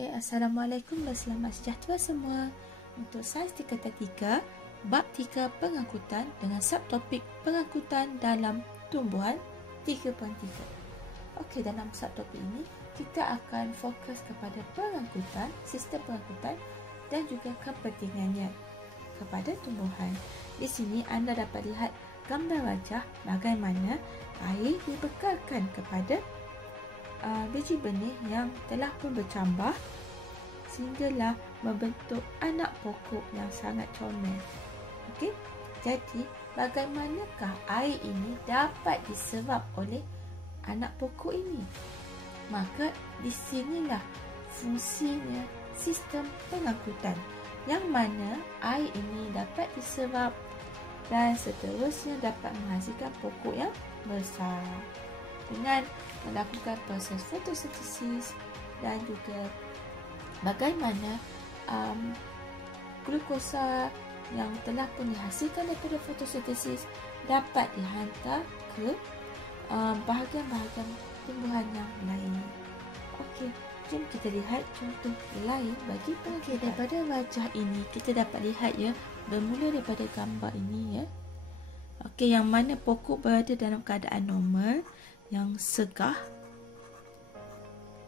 Okey, Assalamualaikum dan selamat sejahtera semua. Untuk saiz tingkatan 3, bab 3 pengangkutan dengan subtopik pengangkutan dalam tumbuhan 3.3. Okey, dalam subtopik ini kita akan fokus kepada pengangkutan, sistem pengangkutan dan juga kepentingannya kepada tumbuhan. Di sini anda dapat lihat gambar wajah bagaimana air dibekalkan kepada biji benih yang telah pun bercambah sehinggalah membentuk anak pokok yang sangat comel. Okey, jadi bagaimanakah air ini dapat diserap oleh anak pokok ini? Maka di sinilah fungsinya sistem pengangkutan, yang mana air ini dapat diserap dan seterusnya dapat menghasilkan pokok yang besar dengan melakukan proses fotosintesis dan juga bagaimana glukosa yang telah pun dihasilkan daripada fotosintesis dapat dihantar ke bahagian-bahagian tumbuhan yang lain. Okey, jom kita lihat contoh lain bagi pengangkutan. Daripada wajah ini kita dapat lihat ya, bermula daripada gambar ini ya. Okey, yang mana pokok berada dalam keadaan normal yang segah.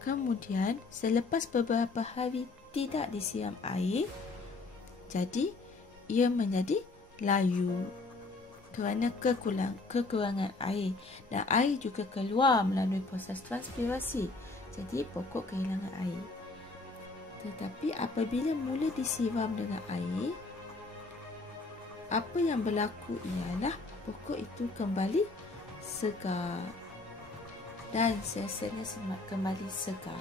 Kemudian selepas beberapa hari tidak disiram air, jadi ia menjadi layu kerana kekurangan air, dan air juga keluar melalui proses transpirasi. Jadi pokok kehilangan air. Tetapi apabila mula disiram dengan air, apa yang berlaku ialah pokok itu kembali segar dan sel-selnya kembali segar.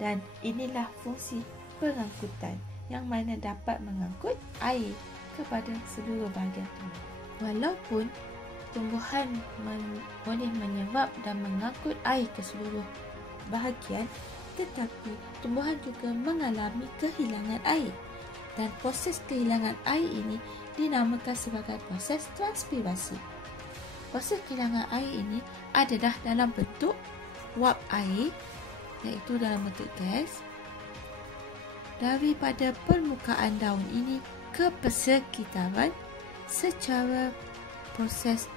Dan inilah fungsi pengangkutan yang mana dapat mengangkut air kepada seluruh bahagian tubuh. Walaupun tumbuhan boleh menyerap dan mengangkut air ke seluruh bahagian, tetapi tumbuhan juga mengalami kehilangan air. Dan proses kehilangan air ini dinamakan sebagai proses transpirasi. Proses kehilangan air ini adalah dalam bentuk wap air, iaitu dalam bentuk gas, daripada permukaan daun ini ke persekitaran secara proses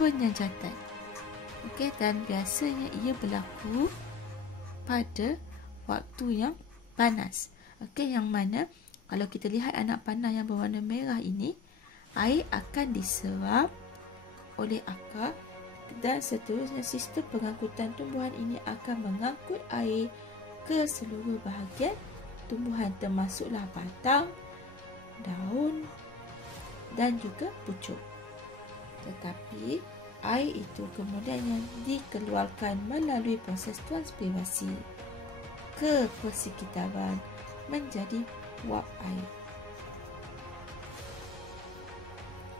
penyejatan. Okey, dan biasanya ia berlaku pada waktu yang panas. Okey, yang mana kalau kita lihat anak panah yang berwarna merah ini, air akan diserap oleh akar dan seterusnya sistem pengangkutan tumbuhan ini akan mengangkut air ke seluruh bahagian tumbuhan, termasuklah batang, daun dan juga pucuk. Tetapi air itu kemudiannya dikeluarkan melalui proses transpirasi ke persekitaran menjadi wap air.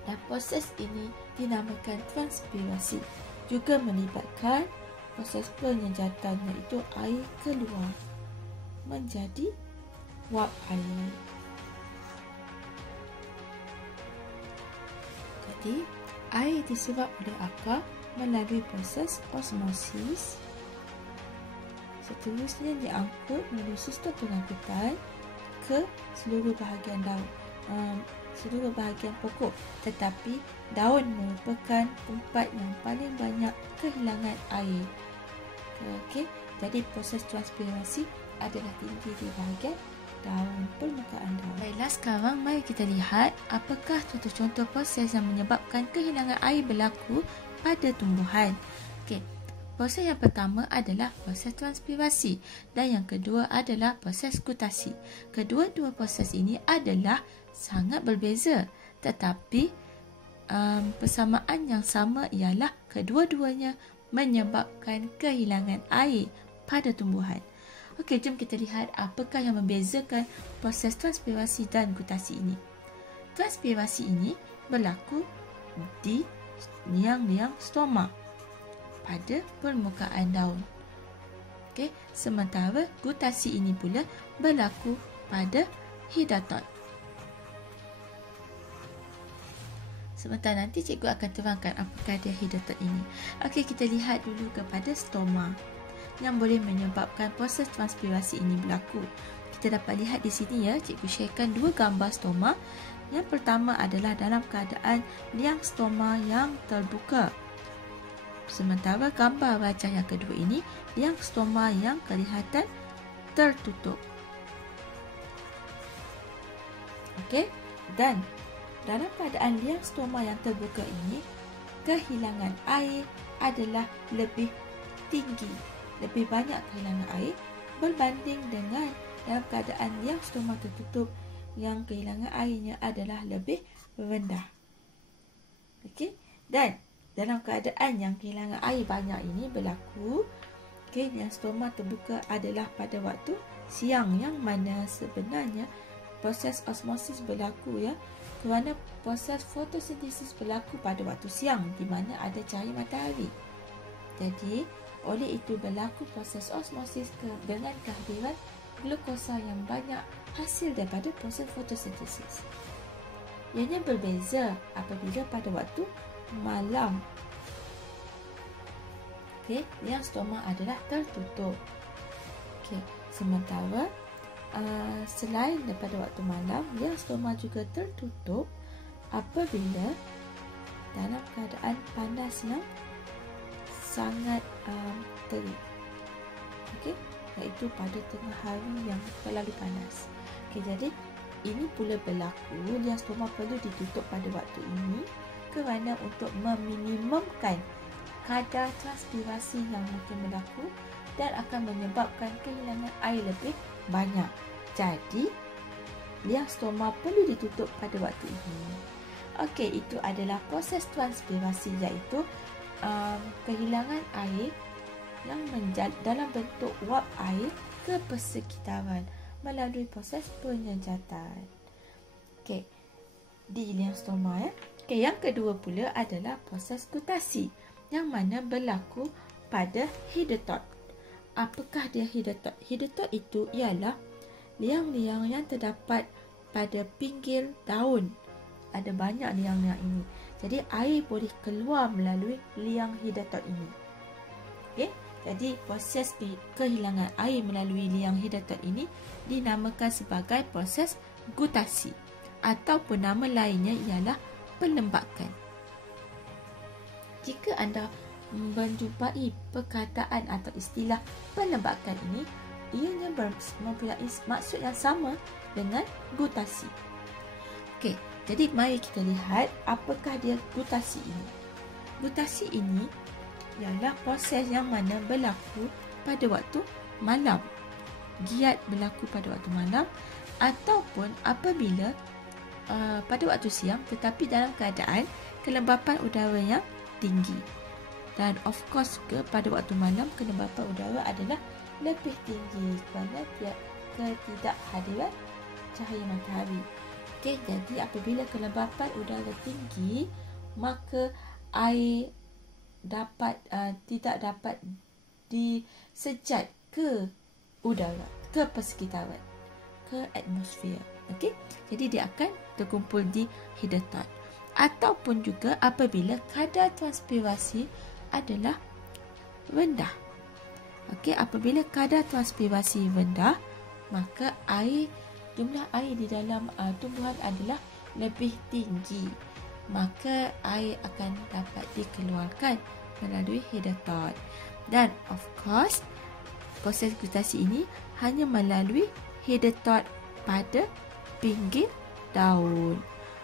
Dan proses ini dinamakan transpirasi, juga melibatkan proses penyejatan, iaitu air keluar menjadi wap air. Jadi air diserap oleh akar melalui proses osmosis, seterusnya diangkut melalui sistem pengangkutan ke seluruh bahagian daun, seluruh bahagian pokok. Tetapi daun merupakan tempat yang paling banyak kehilangan air. Okey, jadi proses transpirasi adalah tinggi di bahagian daun, permukaan daun. Baiklah, sekarang mari kita lihat apakah contoh-contoh proses yang menyebabkan kehilangan air berlaku pada tumbuhan. Okey, proses yang pertama adalah proses transpirasi dan yang kedua adalah proses gutasi. Kedua-dua proses ini adalah sangat berbeza, tetapi persamaan yang sama ialah kedua-duanya menyebabkan kehilangan air pada tumbuhan. Okey, jom kita lihat apakah yang membezakan proses transpirasi dan gutasi ini. Transpirasi ini berlaku di liang-liang stoma pada permukaan daun. Okey, sementara gutasi ini pula berlaku pada hidatot. Sebentar, nanti cikgu akan terangkan apakah dia hidatot ini. Okey, kita lihat dulu kepada stoma yang boleh menyebabkan proses transpirasi ini berlaku. kita dapat lihat di sini ya, cikgu sharekan dua gambar stoma. Yang pertama adalah dalam keadaan liang stoma yang terbuka. Sementara gambar wajah yang kedua ini, liang stoma yang kelihatan tertutup. Okey, dan dalam keadaan liang stoma yang terbuka ini, kehilangan air adalah lebih tinggi, lebih banyak kehilangan air berbanding dengan dalam keadaan liang stoma tertutup yang kehilangan airnya adalah lebih rendah. Okey, dan dalam keadaan yang kehilangan air banyak ini berlaku, liang stoma terbuka adalah pada waktu siang, yang mana sebenarnya proses osmosis berlaku ya, kerana proses fotosintesis berlaku pada waktu siang di mana ada cahaya matahari. Jadi oleh itu berlaku proses osmosis dengan kehadiran glukosa yang banyak hasil daripada proses fotosintesis. Ianya berbeza apabila pada waktu malam. Okey, liang stoma adalah tertutup. Okey, sementara selain daripada waktu malam, liang stoma juga tertutup apabila dalam keadaan panas yang sangat terik. Okey, iaitu pada tengah hari yang terlalu panas. Okey, jadi ini pula berlaku, liang stoma perlu ditutup pada waktu ini kerana untuk meminimumkan kadar transpirasi yang mungkin berlaku dan akan menyebabkan kehilangan air lebih banyak. Jadi, liang stoma perlu ditutup pada waktu ini. Okey, itu adalah proses transpirasi, iaitu kehilangan air yang dalam bentuk wap air ke persekitaran melalui proses penyejatan. Okey, di liang stoma ya. Okey, yang kedua pula adalah proses gutasi yang mana berlaku pada hidetot. Apakah dia hidetot? Hidetot itu ialah liang-liang yang terdapat pada pinggir daun. Ada banyak liang-liang ini. Jadi air boleh keluar melalui liang hidetot ini. Okey, jadi proses kehilangan air melalui liang hidetot ini dinamakan sebagai proses gutasi, ataupun nama lainnya ialah pelembakan. Jika anda menjumpai perkataan atau istilah pelembakan ini, ianya mempunyai maksud yang sama dengan gutasi. Okey, jadi mari kita lihat apakah dia gutasi ini. Gutasi ini ialah proses yang mana berlaku pada waktu malam. Giat berlaku pada waktu malam ataupun apabila pada waktu siang, tetapi dalam keadaan kelembapan udara yang tinggi. Dan of course juga pada waktu malam kelembapan udara adalah lebih tinggi kerana ketidakhadiran cahaya matahari. Okey, jadi apabila kelembapan udara tinggi, maka air tidak dapat disejat ke udara, ke persekitaran, ke atmosfer. Okey, jadi dia akan terkumpul di hidetot. Ataupun juga apabila kadar transpirasi adalah rendah. Okey, apabila kadar transpirasi rendah, maka jumlah air di dalam tumbuhan adalah lebih tinggi. Maka air akan dapat dikeluarkan melalui hidetot. Dan of course, proses gutasi ini hanya melalui hidetot pada pinggir daun.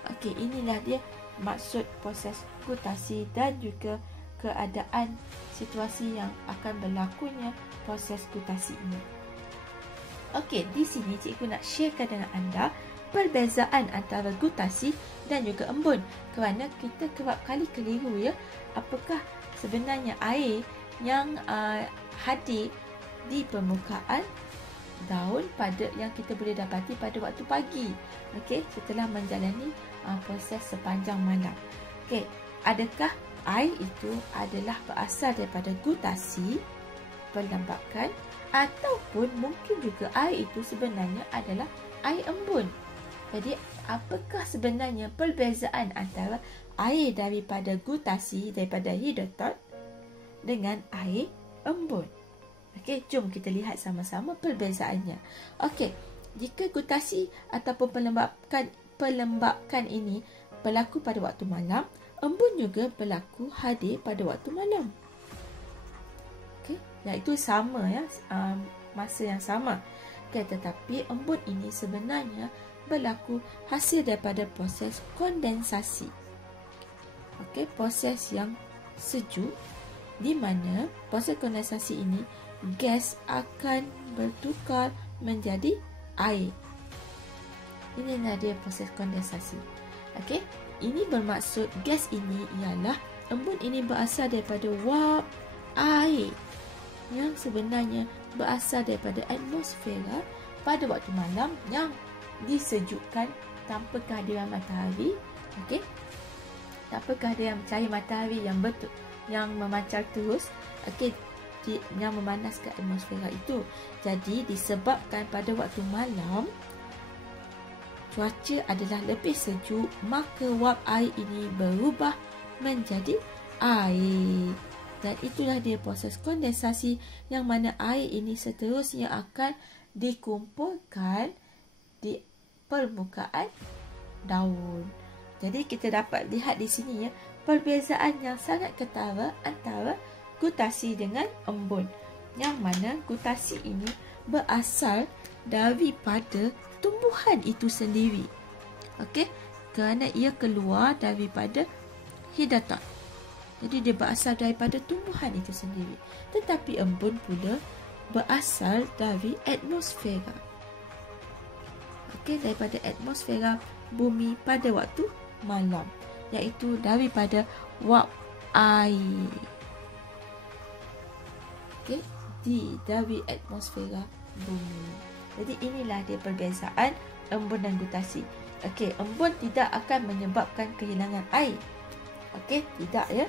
Okey, inilah dia maksud proses gutasi dan juga keadaan situasi yang akan berlakunya proses gutasi ini. Okey, di sini cikgu nak sharekan dengan anda perbezaan antara gutasi dan juga embun, kerana kita kerap kali keliru ya, apakah sebenarnya air yang hadir di permukaan daun yang kita boleh dapati pada waktu pagi. Okey, setelah menjalani proses sepanjang malam. Okey, adakah air itu adalah berasal daripada gutasi, pelembakan, ataupun mungkin juga air itu sebenarnya adalah air embun. Jadi, apakah sebenarnya perbezaan antara air daripada gutasi, daripada hidetot dengan air embun? Okey, jom kita lihat sama-sama perbezaannya. Okey, jika gutasi ataupun pelembabkan ini berlaku pada waktu malam, embun juga berlaku hadir pada waktu malam. Okey, iaitu sama ya, masa yang sama. Okey, tetapi embun ini sebenarnya berlaku hasil daripada proses kondensasi. Okey, proses yang sejuk di mana proses kondensasi ini gas akan bertukar menjadi air. Inilah dia proses kondensasi. Okey, ini bermaksud gas ini ialah embun ini berasal daripada wap air yang sebenarnya berasal daripada atmosfera pada waktu malam yang disejukkan tanpa kehadiran matahari. Okey, tanpa kehadiran cahaya matahari yang memancar terus, okey, yang memanaskan atmosfera itu. Jadi disebabkan pada waktu malam cuaca adalah lebih sejuk, maka wap air ini berubah menjadi air. Dan itulah dia proses kondensasi yang mana air ini seterusnya akan dikumpulkan di permukaan daun. Jadi kita dapat lihat di sini ya, perbezaan yang sangat ketara antara gutasi dengan embun. Yang mana gutasi ini berasal daripada tumbuhan itu sendiri. Okey, kerana ia keluar daripada hidatat. Jadi dia berasal daripada tumbuhan itu sendiri. Tetapi embun pula berasal dari atmosfera. Okey, daripada atmosfera bumi pada waktu malam, iaitu daripada wap air. Okey, dari atmosfera bumi. Jadi inilah dia perbezaan embun dan gutasi. Okey, embun tidak akan menyebabkan kehilangan air. Okey, tidak ya.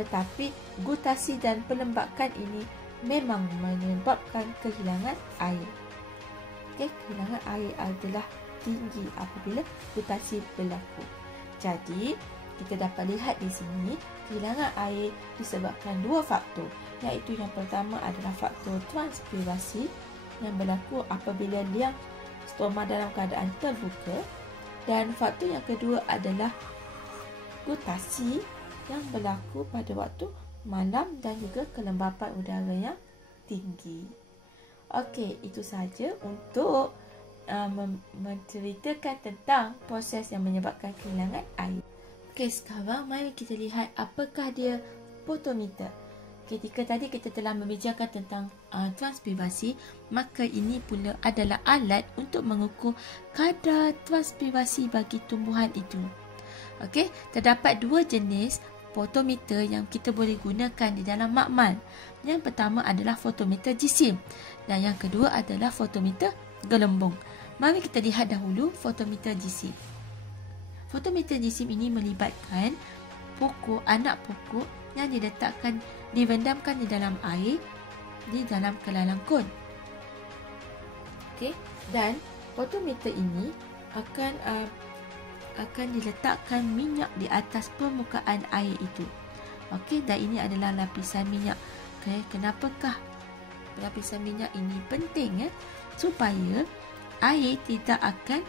Tetapi gutasi dan pelembabkan ini memang menyebabkan kehilangan air. Okey, kehilangan air adalah tinggi apabila gutasi berlaku. Jadi, kita dapat lihat di sini kehilangan air disebabkan dua faktor, iaitu yang pertama adalah faktor transpirasi yang berlaku apabila liang stoma dalam keadaan terbuka, dan faktor yang kedua adalah gutasi yang berlaku pada waktu malam dan juga kelembapan udara yang tinggi. Okey, itu sahaja untuk menceritakan tentang proses yang menyebabkan kehilangan air. Okey, sekarang mari kita lihat apakah dia fotometer. Ketika tadi kita telah membicarakan tentang transpirasi, maka ini pula adalah alat untuk mengukur kadar transpirasi bagi tumbuhan itu. Okey, terdapat dua jenis fotometer yang kita boleh gunakan di dalam makmal. Yang pertama adalah fotometer jisim dan yang kedua adalah fotometer gelembung. Mari kita lihat dahulu fotometer jisim. Fotometer jisim ini melibatkan anak pokok yang direndamkan di dalam air di dalam kelalangkun. Okey, dan fotometer ini akan diletakkan minyak di atas permukaan air itu. Okey, dan ini adalah lapisan minyak. Okey, kenapakah lapisan minyak ini penting ya? Supaya air tidak akan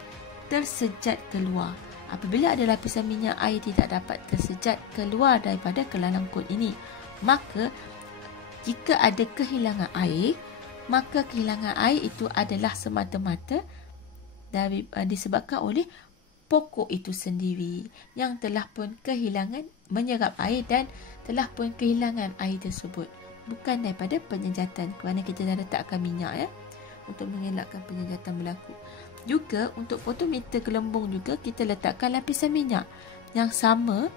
tersejat keluar. Apabila ada lapisan minyak, air tidak dapat tersejat keluar daripada kelalangkun ini. Maka jika ada kehilangan air, maka kehilangan air itu adalah semata-mata disebabkan oleh pokok itu sendiri yang telah pun kehilangan menyerap air dan telah pun kehilangan air tersebut, bukan daripada penyejatan, kerana kita dah letakkan minyak ya, untuk mengelakkan penyejatan berlaku. Juga untuk fotometer gelembung juga kita letakkan lapisan minyak yang sama,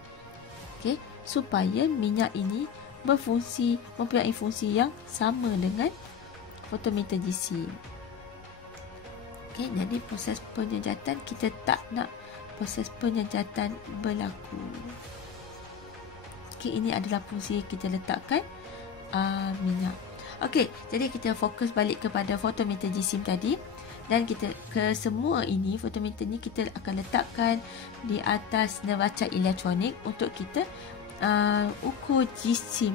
okey, supaya minyak ini mempunyai fungsi yang sama dengan fotometer jisim. Okey, jadi proses penyejatan kita tak nak proses penyejatan berlaku. Okey, ini adalah fungsi kita letakkan minyak. Okey, jadi kita fokus balik kepada fotometer jisim tadi. Dan kita ke semua ini, fotometer ni kita akan letakkan di atas neraca elektronik untuk kita ukur jisim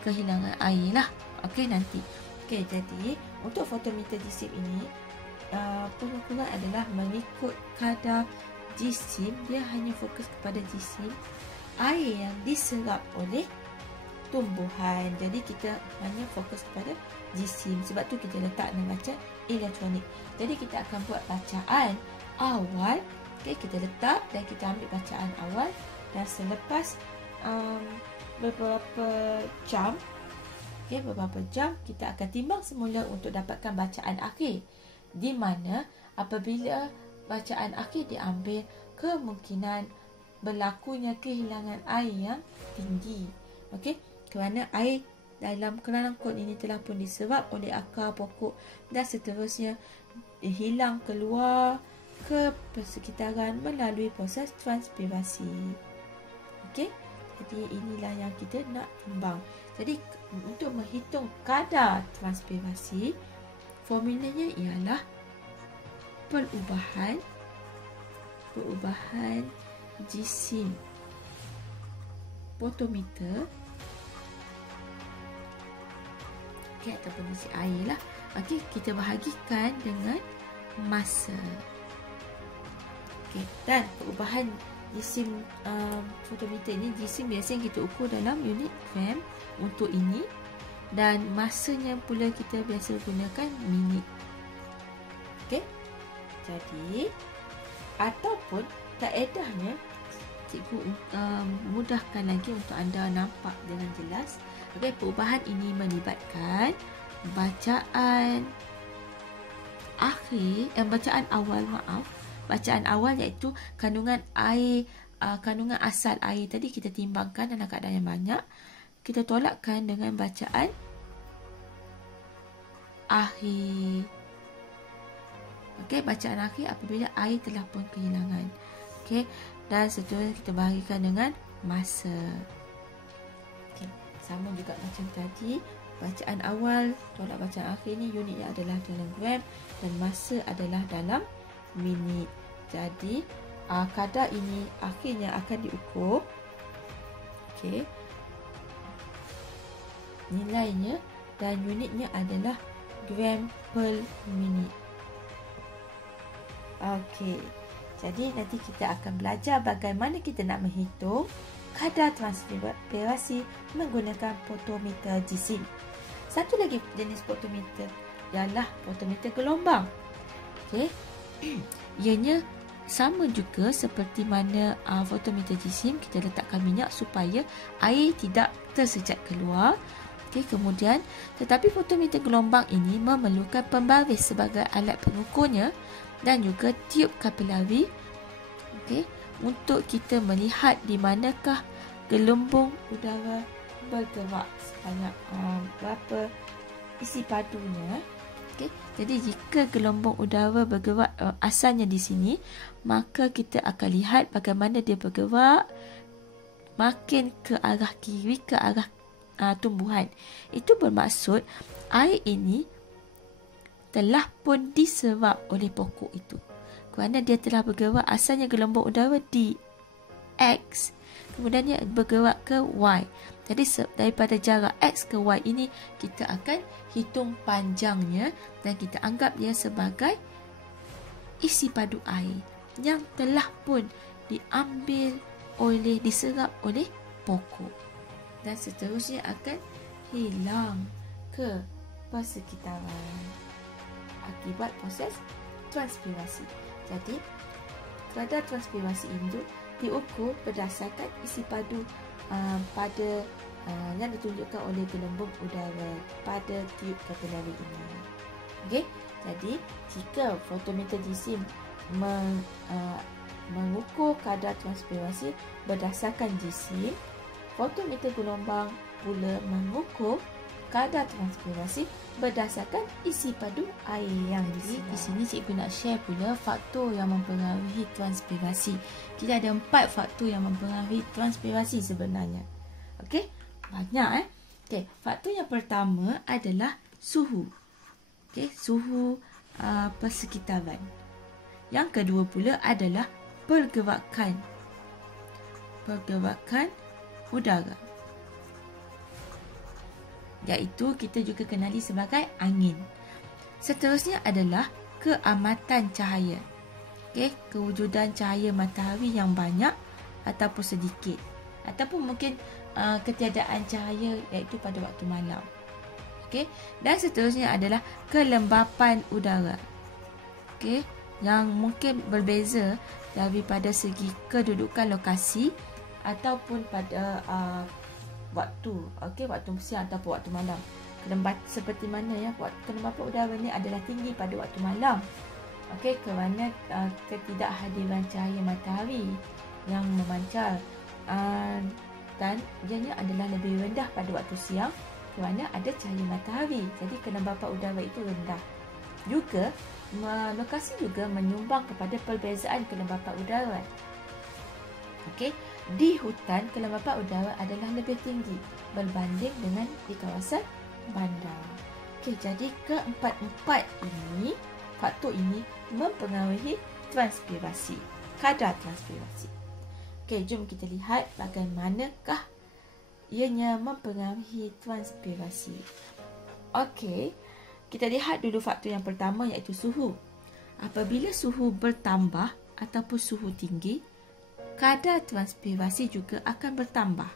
kehilangan air lah. Okey, nanti. Okey, jadi untuk fotometer jisim ini, pengukuran adalah mengikut kadar jisim. Dia hanya fokus kepada jisim, air yang diserap oleh tumbuhan. Jadi kita hanya fokus kepada jisim. Sebab tu kita letak nama baca elektronik. Jadi kita akan buat bacaan awal. Okay, kita letak dan kita ambil bacaan awal, dan selepas beberapa jam, kita akan timbang semula untuk dapatkan bacaan akhir, di mana apabila bacaan akhir diambil, kemungkinan berlakunya kehilangan air yang tinggi. Okey, kerana air dalam keranang kod ini telah pun diserap oleh akar pokok dan seterusnya hilang keluar ke persekitaran melalui proses transpirasi. Okey, jadi inilah yang kita nak timbang. Jadi untuk menghitung kadar transpirasi, formulanya ialah perubahan jisim fotometer, okey, ataupun isi air lah. Okey, kita bahagikan dengan masa. Okey, dan perubahan jisim fotometer ini, jisim biasanya kita ukur dalam unit gram untuk ini, dan masanya pula kita biasa gunakan minit. Okey, jadi ataupun kaedahnya cikgu mudahkan lagi untuk anda nampak dengan jelas. Okey, perubahan ini melibatkan bacaan awal iaitu kandungan air, kandungan asal air tadi kita timbangkan dalam keadaan yang banyak, kita tolakkan dengan bacaan akhir. Okey, bacaan akhir apabila air telah pun kehilangan. Okey, dan seterusnya kita bahagikan dengan masa. Okey, sama juga macam tadi, bacaan awal tolak bacaan akhir ni unitnya adalah dalam gram dan masa adalah dalam minit. Jadi kadar ini akhirnya akan diukur. Okey, nilainya dan unitnya adalah gram per minit. Okey, jadi nanti kita akan belajar bagaimana kita nak menghitung kadar transpirasi menggunakan fotometer jisim. Satu lagi jenis fotometer ialah fotometer gelombang. Okey, ianya sama juga seperti mana fotometer jisim, kita letakkan minyak supaya air tidak tersejat keluar. Okey, kemudian tetapi fotometer gelombang ini memerlukan pembaris sebagai alat pengukurnya dan juga tiub kapilari. Okey, untuk kita melihat di manakah gelembung udara bergerak sebanyak berapa isi padunya. Okey, jadi jika gelembung udara bergerak asalnya di sini, maka kita akan lihat bagaimana dia bergerak makin ke arah kiri, ke arah tumbuhan. Itu bermaksud air ini telah pun diserap oleh pokok itu. Kerana dia telah bergerak, asalnya gelembung udara di X, kemudian dia bergerak ke Y. Jadi daripada jarak X ke Y ini, kita akan hitung panjangnya dan kita anggap dia sebagai isi padu air yang telah pun diambil oleh, diserap oleh pokok, dan seterusnya akan hilang ke persekitaran akibat proses transpirasi. Jadi kadar transpirasi ini diukur berdasarkan isi padu pada yang ditunjukkan oleh gelembung udara pada tiub kapilari ini. Okey, jadi jika fotometer jisim mengukur kadar transpirasi berdasarkan jisim, fotometer gelombang pula mengukur kadar transpirasi berdasarkan isi padu air yang diserap. Di sini cikgu nak share pula faktor yang mempengaruhi transpirasi. Kita ada 4 faktor yang mempengaruhi transpirasi sebenarnya. Okey, banyak Okey, faktor yang pertama adalah suhu. Okey, suhu persekitaran. Yang kedua pula adalah pergerakan udara, iaitu kita juga kenali sebagai angin. Seterusnya adalah keamatan cahaya. Okey, kewujudan cahaya matahari yang banyak ataupun sedikit, ataupun mungkin ketiadaan cahaya iaitu pada waktu malam. Okey, dan seterusnya adalah kelembapan udara. Okey, yang mungkin berbeza daripada segi kedudukan lokasi ataupun pada waktu. Okey, waktu siang ataupun waktu malam. Seperti mana ya, kelembapan udara ni adalah tinggi pada waktu malam. Okey, kerana ketidakhadiran cahaya matahari yang memancar, dan ianya adalah lebih rendah pada waktu siang kerana ada cahaya matahari. Jadi kelembapan udara itu rendah. Juga lokasi juga menyumbang kepada perbezaan kelembapan udara. Okey, di hutan kelembapan udara adalah lebih tinggi berbanding dengan di kawasan bandar. Okey, jadi keempat-empat ini, faktor ini mempengaruhi transpirasi, kadar transpirasi. Okey, jom kita lihat bagaimanakah ianya mempengaruhi transpirasi. Okey, kita lihat dulu faktor yang pertama iaitu suhu. Apabila suhu bertambah ataupun suhu tinggi, kadar transpirasi juga akan bertambah.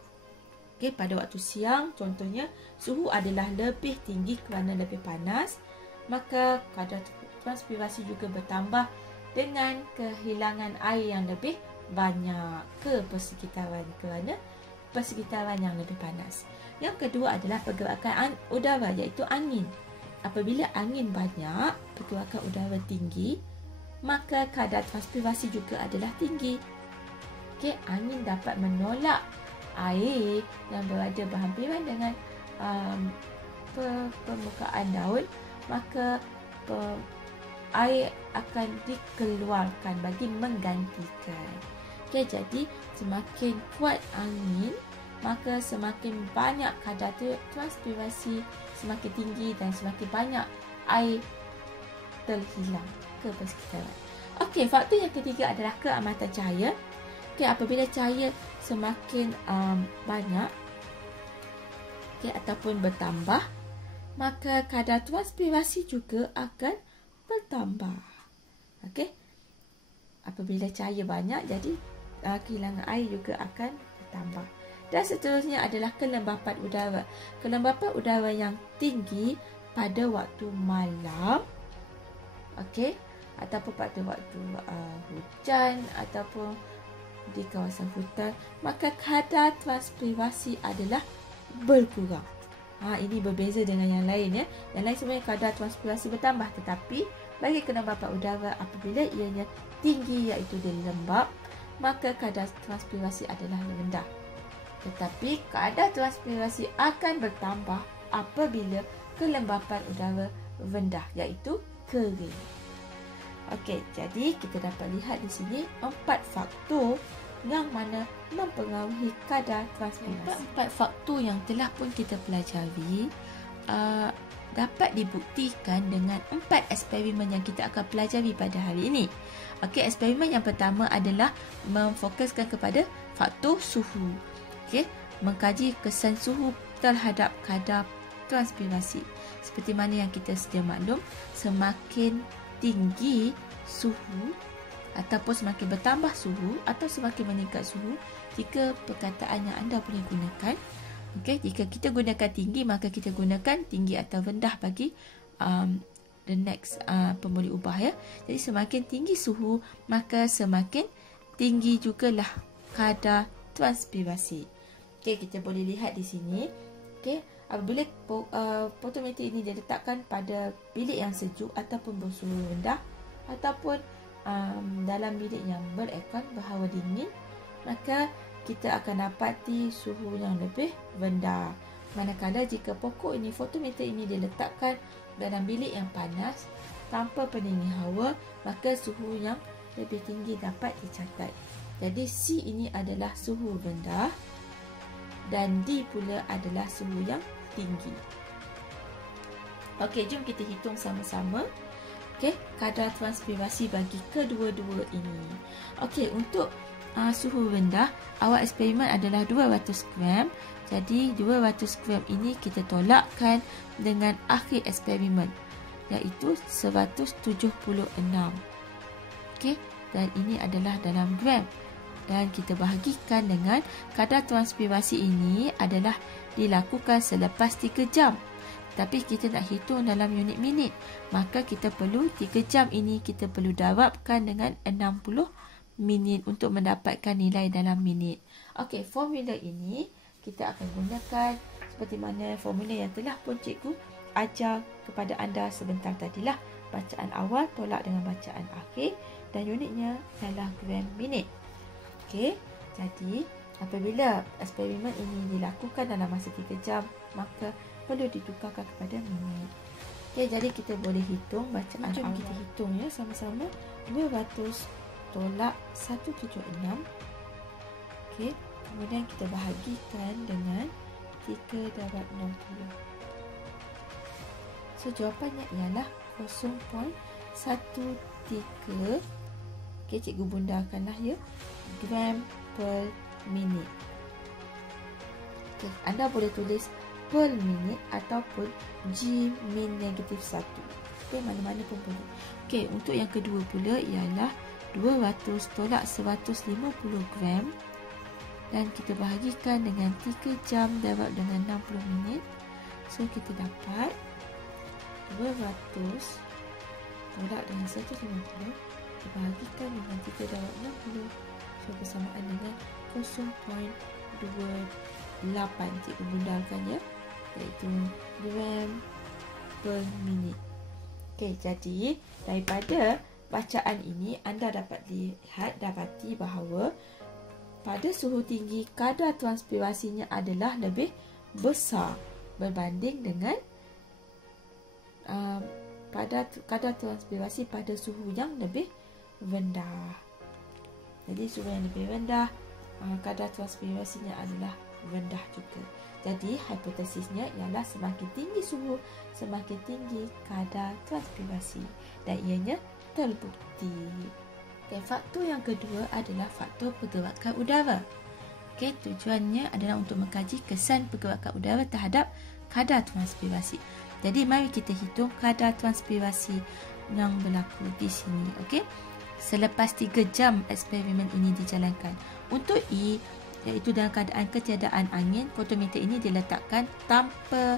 Okey, pada waktu siang contohnya suhu adalah lebih tinggi kerana lebih panas, maka kadar transpirasi juga bertambah dengan kehilangan air yang lebih banyak ke persekitaran kerana persekitaran yang lebih panas. Yang kedua adalah pergerakan udara iaitu angin. Apabila angin banyak, pergerakan udara tinggi, maka kadar transpirasi juga adalah tinggi. Okey, angin dapat menolak air yang berada berhampiran dengan permukaan daun, maka air akan dikeluarkan bagi menggantikan. Okay, jadi semakin kuat angin, maka semakin banyak kadar transpirasi, semakin tinggi dan semakin banyak air terhilang ke persekitaran. Okey, faktor yang ketiga adalah keamatan cahaya. Okey, apabila cahaya semakin banyak, okey, ataupun bertambah, maka kadar transpirasi juga akan bertambah. Okey, apabila cahaya banyak, jadi kehilangan air juga akan bertambah. Dan seterusnya adalah kelembapan udara. Kelembapan udara yang tinggi pada waktu malam, okey, ataupun pada waktu hujan ataupun di kawasan hutan, maka kadar transpirasi adalah berkurang. Ini berbeza dengan yang lain ya. Yang lain sebenarnya kadar transpirasi bertambah, tetapi bagi kelembapan udara apabila ianya tinggi iaitu dia lembap, maka kadar transpirasi adalah rendah. Tetapi kadar transpirasi akan bertambah apabila kelembapan udara rendah iaitu kering. Okey, jadi kita dapat lihat di sini 4 faktor yang mana mempengaruhi kadar transpirasi. 4 faktor yang telah pun kita pelajari dapat dibuktikan dengan 4 eksperimen yang kita akan pelajari pada hari ini. Okey, eksperimen yang pertama adalah memfokuskan kepada faktor suhu. Okey, mengkaji kesan suhu terhadap kadar transpirasi. Seperti mana yang kita sedia maklum, semakin tinggi suhu ataupun semakin bertambah suhu atau semakin meningkat suhu, jika perkataan yang anda boleh gunakan, okey, jika kita gunakan tinggi, maka kita gunakan tinggi atau rendah bagi the next pemboleh ubah ya. Jadi semakin tinggi suhu, maka semakin tinggi jugalah kadar transpirasi. Okey, kita boleh lihat di sini. Okey, apabila fotometer ini diletakkan pada bilik yang sejuk ataupun bersuhu rendah ataupun dalam bilik yang beraircon berhawa dingin, maka kita akan dapati suhu yang lebih rendah. Manakala jika fotometer ini diletakkan dalam bilik yang panas tanpa pendingin hawa, maka suhu yang lebih tinggi dapat dicatat. Jadi C ini adalah suhu rendah dan D pula adalah suhu yang tinggi. Okey, jom kita hitung sama-sama. Okey, kadar transpirasi bagi kedua-dua ini. Okey, untuk suhu rendah, awal eksperimen adalah 200 gram. Jadi 200 gram ini kita tolakkan dengan akhir eksperimen. iaitu 176. Okey, dan ini adalah dalam gram. Dan kita bahagikan dengan kadar transpirasi ini adalah dilakukan selepas 3 jam. Tapi kita nak hitung dalam unit minit. Maka kita perlu 3 jam ini kita perlu darabkan dengan 60 minit untuk mendapatkan nilai dalam minit. Okey, formula ini kita akan gunakan seperti mana formula yang telah pun cikgu ajar kepada anda sebentar tadilah. Bacaan awal tolak dengan bacaan akhir dan unitnya adalah gram minit. Okey, jadi apabila eksperimen ini dilakukan dalam masa 3 jam, maka perlu ditukarkan kepada minit. Okey, jadi kita boleh hitung bacaan awal. Kita hitung ya sama-sama. 200 tolak 176. Okey, kemudian kita bahagikan dengan 3 darab 60. So, jawapannya ialah 0.13. Okey, cikgu bundakanlah ya. Gram per minit. Okay, anda boleh tulis per minit ataupun G min negatif 1. Okay, mana-mana pun boleh. Okay, untuk yang kedua pula ialah 200 tolak 150 gram dan kita bahagikan dengan 3 jam darab dengan 60 minit. So, kita dapat 200 tolak dengan 150 dibahagikan dengan 3 darab 60. So, bersamaan dengan 0.28. Cikgu bundakan ya, iaitu gram per minit. Okey, jadi daripada bacaan ini anda dapat dapati bahawa pada suhu tinggi kadar transpirasinya adalah lebih besar berbanding dengan pada kadar transpirasi pada suhu yang lebih rendah. Jadi suhu yang lebih rendah, kadar transpirasinya adalah rendah juga. Jadi hipotesisnya ialah semakin tinggi suhu, semakin tinggi kadar transpirasi. Dan ianya terbukti. Okay, faktor yang kedua adalah faktor pergerakan udara. Okay, tujuannya adalah untuk mengkaji kesan pergerakan udara terhadap kadar transpirasi. Jadi mari kita hitung kadar transpirasi yang berlaku di sini. Okay. Selepas 3 jam eksperimen ini dijalankan. Untuk E, iaitu dalam keadaan ketiadaan angin, fotometer ini diletakkan tanpa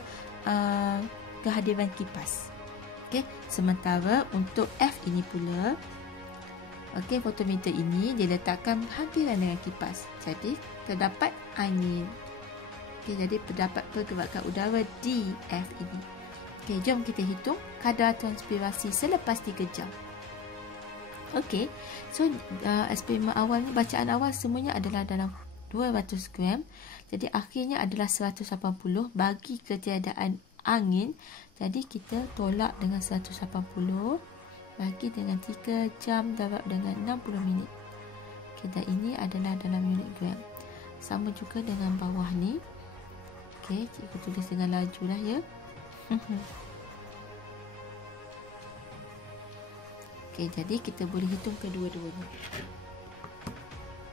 kehadiran kipas. Okay. Sementara untuk F ini pula, okay, fotometer ini diletakkan hampiran dengan kipas. Jadi terdapat angin. Okay, jadi terdapat pergerakan udara di F ini. Okay, jom kita hitung kadar transpirasi selepas 3 jam. Okey, so eksperimen awal ni, bacaan awal semuanya adalah dalam 200 gram. Jadi akhirnya adalah 180 bagi ketiadaan angin. Jadi kita tolak dengan 180 bagi dengan 3 jam darab dengan 60 minit. Okay, dan ini adalah dalam unit gram. Sama juga dengan bawah ni. Okey, cikgu tulis dengan laju lah ya. Okey, jadi kita boleh hitung kedua-duanya.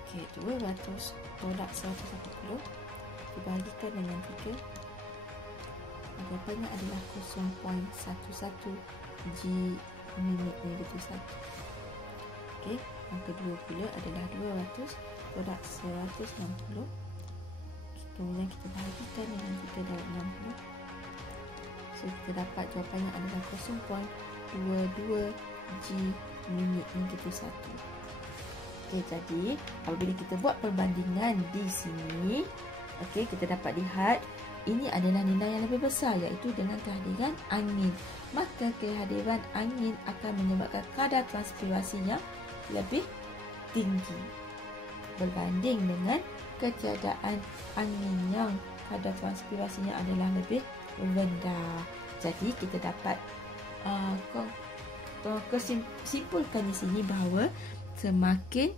Okey, 200 tolak 180 dibahagikan dengan 3. Jawapannya adalah 0.11 G minit negatif 1. Okey, yang kedua pula adalah 200 tolak 160. Kemudian kita bahagikan dengan 3 darab 60. So, kita dapat jawapannya adalah 0.22 G minit negatif 1. Okey, jadi apabila kita buat perbandingan di sini, okey, kita dapat lihat ini adalah nilai yang lebih besar, iaitu dengan kehadiran angin. Maka kehadiran angin akan menyebabkan kadar transpirasi yang lebih tinggi berbanding dengan ketiadaan angin yang kadar transpirasinya adalah lebih rendah. Jadi kita dapat simpulkan di sini bahawa semakin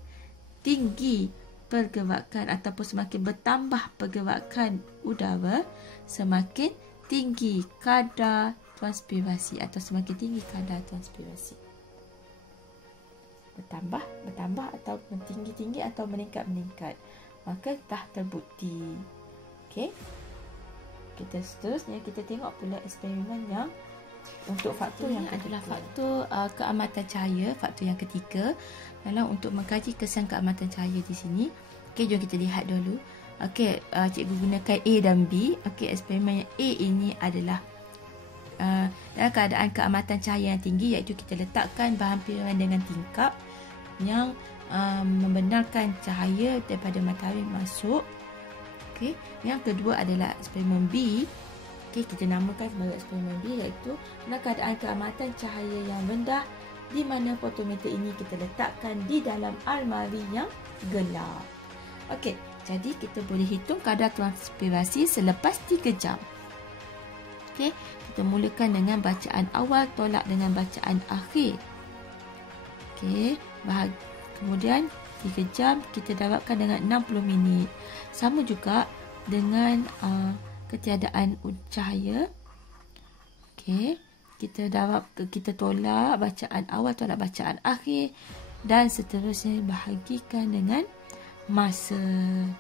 tinggi pergerakan ataupun semakin bertambah pergerakan udara, semakin tinggi kadar transpirasi atau semakin tinggi kadar transpirasi. Bertambah atau tinggi atau meningkat, maka dah terbukti. Okey. Kita seterusnya kita tengok pula eksperimen yang Untuk faktor yang adalah faktor keamatan cahaya, faktor yang ketiga. Dalam untuk mengkaji kesan keamatan cahaya di sini. Okey, jom kita lihat dulu. Okey, cikgu gunakan A dan B. Okey, eksperimen yang A ini adalah dalam keadaan keamatan cahaya yang tinggi, iaitu kita letakkan berhampiran dengan tingkap yang membenarkan cahaya daripada matahari masuk. Okey, yang kedua adalah eksperimen B. Okey, kita namakan sebagai eksperimen B, iaitu dalam keadaan keamatan cahaya yang rendah di mana fotometer ini kita letakkan di dalam almari yang gelap. Okey, jadi kita boleh hitung kadar transpirasi selepas 3 jam. Okey, kita mulakan dengan bacaan awal tolak dengan bacaan akhir. Okey, kemudian 3 jam kita darabkan dengan 60 minit. Sama juga dengan ketiadaan cahaya. Okey, kita tolak bacaan awal tolak bacaan akhir dan seterusnya bahagikan dengan masa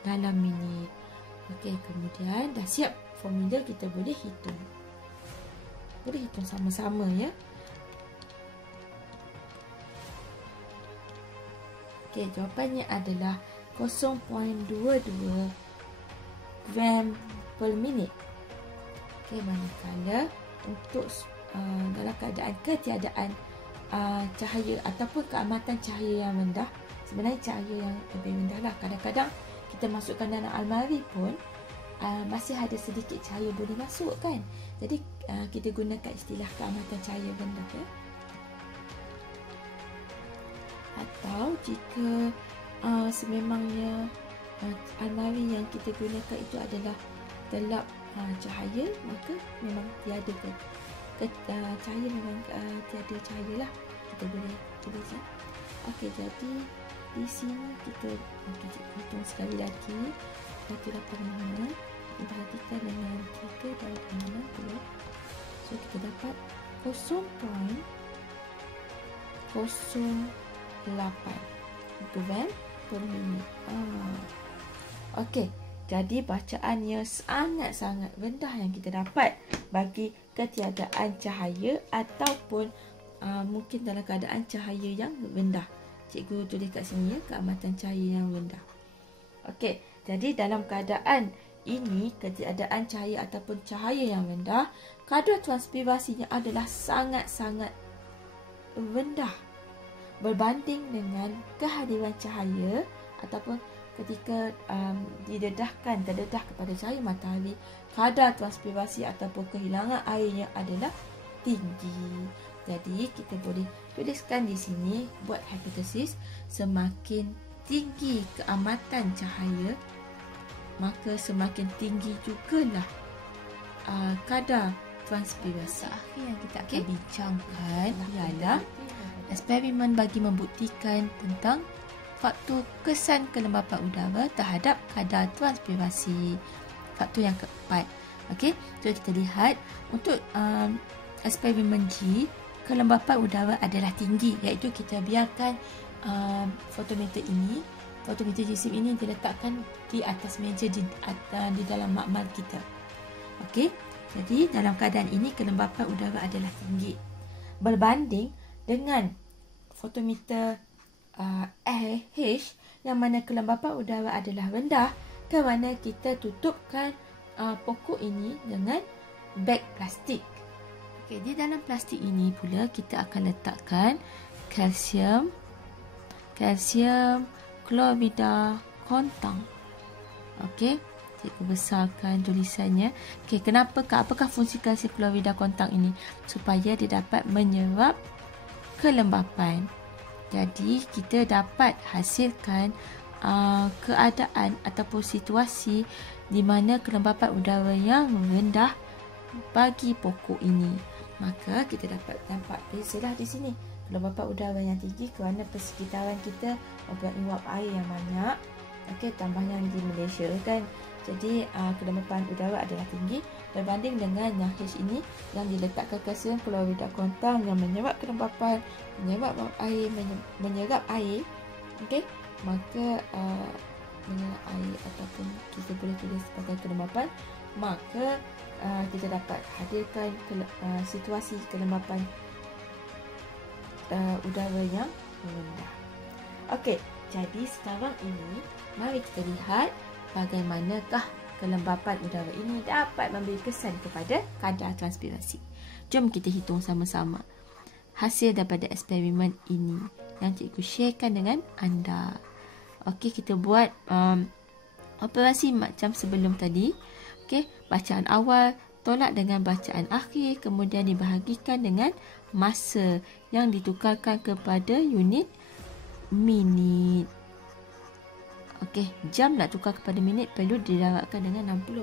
dalam minit. Okey, kemudian dah siap formula, kita boleh hitung. Boleh hitung sama-sama ya. Okey, jawapannya adalah 0.22 gram per minit. Okey, manakala untuk dalam keadaan ketiadaan cahaya ataupun keamatan cahaya yang rendah, sebenarnya cahaya yang lebih rendah lah. Kadang-kadang kita masukkan dalam almari pun masih ada sedikit cahaya boleh masuk kan. Jadi kita gunakan istilah keamatan cahaya rendah ya. Atau jika sememangnya almari yang kita gunakan itu adalah gelap cahaya, maka memang tiada cahaya, memang tiada cahaya lah, kita boleh tulis ya. Okey, jadi di sini kita hitung sekali lagi. Satu dapat mana, dibahagikan dengan 3 dapat mana 2. So kita dapat 0.08 gram per minit. Okey, jadi bacaannya sangat-sangat rendah yang kita dapat bagi ketiadaan cahaya ataupun mungkin dalam keadaan cahaya yang rendah. Cikgu tulis kat sini ya, keamatan cahaya yang rendah. Okey, jadi dalam keadaan ini, ketiadaan cahaya ataupun cahaya yang rendah, kadar transpirasinya adalah sangat-sangat rendah berbanding dengan kehadiran cahaya ataupun ketika terdedah kepada cahaya matahari, kadar transpirasi ataupun kehilangan airnya adalah tinggi. Jadi kita boleh tuliskan di sini, buat hipotesis, semakin tinggi keamatan cahaya, maka semakin tinggi jugalah kadar transpirasi. Akhir yang kita akan bincangkan ialah eksperimen bagi membuktikan tentang faktor kesan kelembapan udara terhadap kadar transpirasi. Faktor yang keempat. Okey, jadi kita lihat untuk eksperimen G, kelembapan udara adalah tinggi, iaitu kita biarkan fotometer jisim ini diletakkan di atas meja di dalam makmal kita. Okey, jadi dalam keadaan ini kelembapan udara adalah tinggi berbanding dengan fotometer H yang mana kelembapan udara adalah rendah kerana kita tutupkan pokok ini dengan beg plastik. Okey, di dalam plastik ini pula kita akan letakkan kalsium klorida kontang. Okey, cikgu besarkan tulisannya. Okey, apakah fungsi kalsium klorida kontang ini? Supaya dia dapat menyerap kelembapan. Jadi kita dapat hasilkan keadaan ataupun situasi di mana kelembapan udara yang rendah bagi pokok ini. Maka kita dapat nampak bezalah di sini. Kelembapan udara yang tinggi kerana persekitaran kita mempunyai uap air yang banyak. Okey, tambahnya di Malaysia kan. Jadi kelembapan udara adalah tinggi berbanding dengan yang H ini yang diletakkan kalsium klorida kontang yang menyerap kelembapan, menyerap air. Okey, maka menyerap air ataupun kita boleh tulis sebagai kelembapan, maka kita dapat hadirkan situasi kelembapan udara yang rendah. Okey, jadi sekarang ini mari kita lihat bagaimanakah kelembapan udara ini dapat memberi kesan kepada kadar transpirasi. Jom kita hitung sama-sama hasil daripada eksperimen ini yang cikgu sharekan dengan anda. Okey, kita buat operasi macam sebelum tadi. Okey, bacaan awal tolak dengan bacaan akhir, kemudian dibahagikan dengan masa yang ditukarkan kepada unit minit. Okey, jam nak tukar kepada minit perlu didarabkan dengan 60.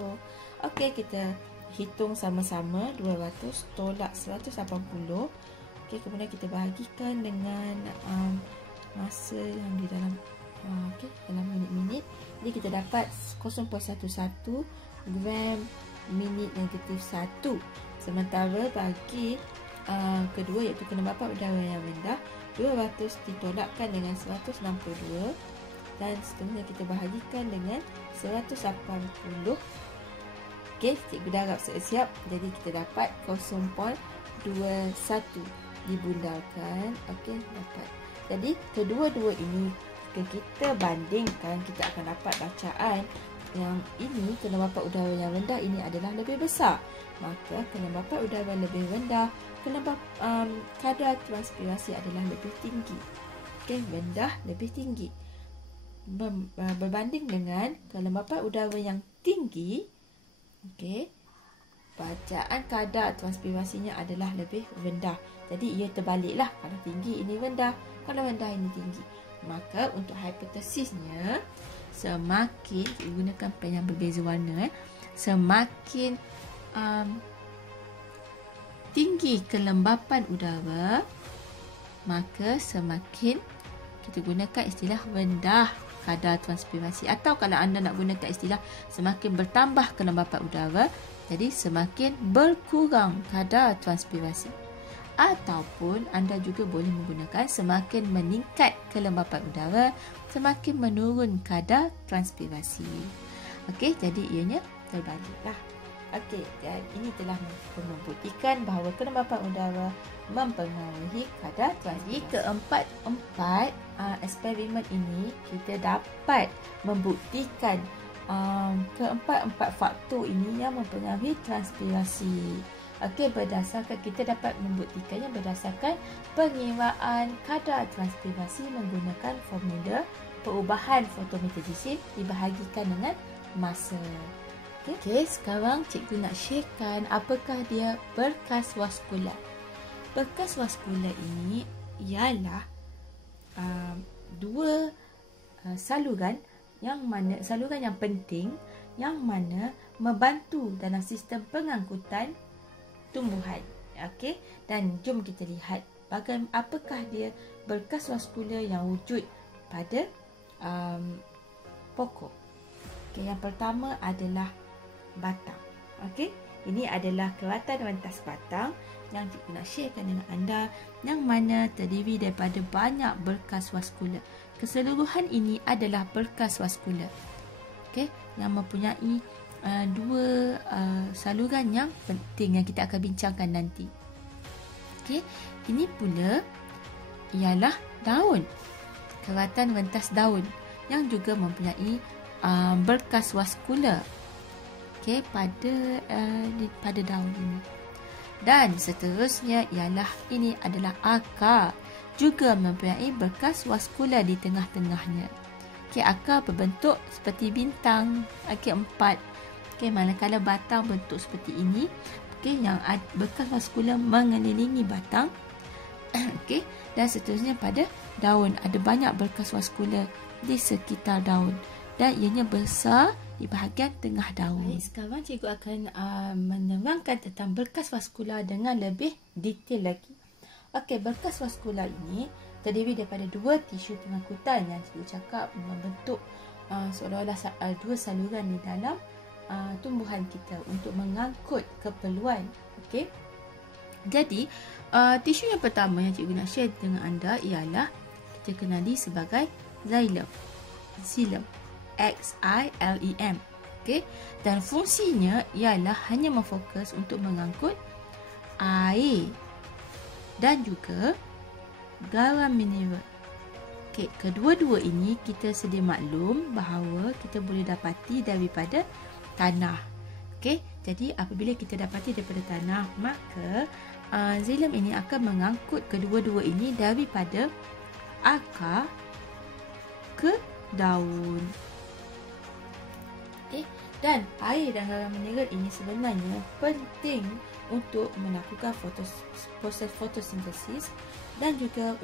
Okey, kita hitung sama-sama 200 tolak 180. Okey, kemudian kita bahagikan dengan masa yang di dalam dalam minit-minit. Jadi kita dapat 0.11 gram minit negatif 1. Sementara bagi kedua iaitu kelembapan udara yang rendah, 200 ditolakkan dengan 162 dan seterusnya kita bahagikan dengan 180. Okey, cikgu darab siap-siap. Jadi kita dapat 0.21 dibundalkan. Okey, dapat. Jadi kedua-dua ini jika kita bandingkan, kita akan dapat bacaan yang ini kelembapan udara yang rendah ini adalah lebih besar. Maka kelembapan udara lebih rendah, kadar transpirasi adalah lebih tinggi. Okey, rendah lebih tinggi. Berbanding dengan kelembapan udara yang tinggi, okey, bacaan kadar transpirasinya adalah lebih rendah. Jadi ia terbaliklah, kalau tinggi ini rendah, kalau rendah ini tinggi. Maka untuk hipotesisnya, semakin gunakan pen yang berbeza warna, semakin tinggi kelembapan udara, maka semakin kita gunakan istilah rendah kadar transpirasi. Atau kalau anda nak gunakan istilah semakin bertambah kelembapan udara, jadi semakin berkurang kadar transpirasi. Ataupun anda juga boleh menggunakan semakin meningkat kelembapan udara, semakin menurun kadar transpirasi. Okey, jadi ianya terbaliklah. Okey, dan ini telah membuktikan bahawa kelembapan udara mempengaruhi kadar transpirasi. Di keempat eksperimen ini kita dapat membuktikan keempat faktor ini yang mempengaruhi transpirasi. Okey, berdasarkan kita dapat membuktikannya berdasarkan pengiraan kadar transpirasi menggunakan formula perubahan fotometer jisim dibahagikan dengan masa. Okey, sekarang cikgu nak sharekan apakah dia berkas vaskular. Berkas vaskular ini ialah dua saluran yang penting yang mana membantu dalam sistem pengangkutan tumbuhan. Okey, dan jom kita lihat apakah dia berkas vaskular yang wujud pada pokok. Okey, yang pertama adalah batang. Okey, ini adalah keratan rentas batang yang cikgu nak sharekan dengan anda, yang mana terdiri daripada banyak berkas vaskular. Keseluruhan ini adalah berkas vaskular. Okey, yang mempunyai dua saluran yang penting yang kita akan bincangkan nanti. Okey, ini pula ialah daun, keratan rentas daun yang juga mempunyai berkas vaskular. Okey, pada daun ini. Dan seterusnya ialah ini adalah akar, juga mempunyai berkas vaskular di tengah-tengahnya. Okey, akar berbentuk seperti bintang. Okey, 4. Okey, manakala batang bentuk seperti ini, okey, yang berkas vaskular mengelilingi batang. Okey, dan seterusnya pada daun ada banyak berkas vaskular di sekitar daun dan ianya besar di bahagian tengah daun. Baik, sekarang cikgu akan menerangkan tentang berkas vaskular dengan lebih detail lagi. Okey, berkas vaskular ini terdiri daripada dua tisu pengangkutan yang cikgu cakap membentuk seolah-olah dua saluran di dalam tumbuhan kita untuk mengangkut keperluan. Okey. Jadi, tisu yang pertama yang cikgu nak share dengan anda ialah kita kenali sebagai xilem. Xilem. Xilem. Okey, dan fungsinya ialah hanya memfokus untuk mengangkut air dan juga garam mineral. Okey, kedua-dua ini kita sedia maklum bahawa kita boleh dapati daripada tanah. Okey, jadi apabila kita dapati daripada tanah, maka xylem ini akan mengangkut kedua-dua ini daripada akar ke daun. Dan air dan garam mineral ini sebenarnya penting untuk melakukan proses fotosintesis dan juga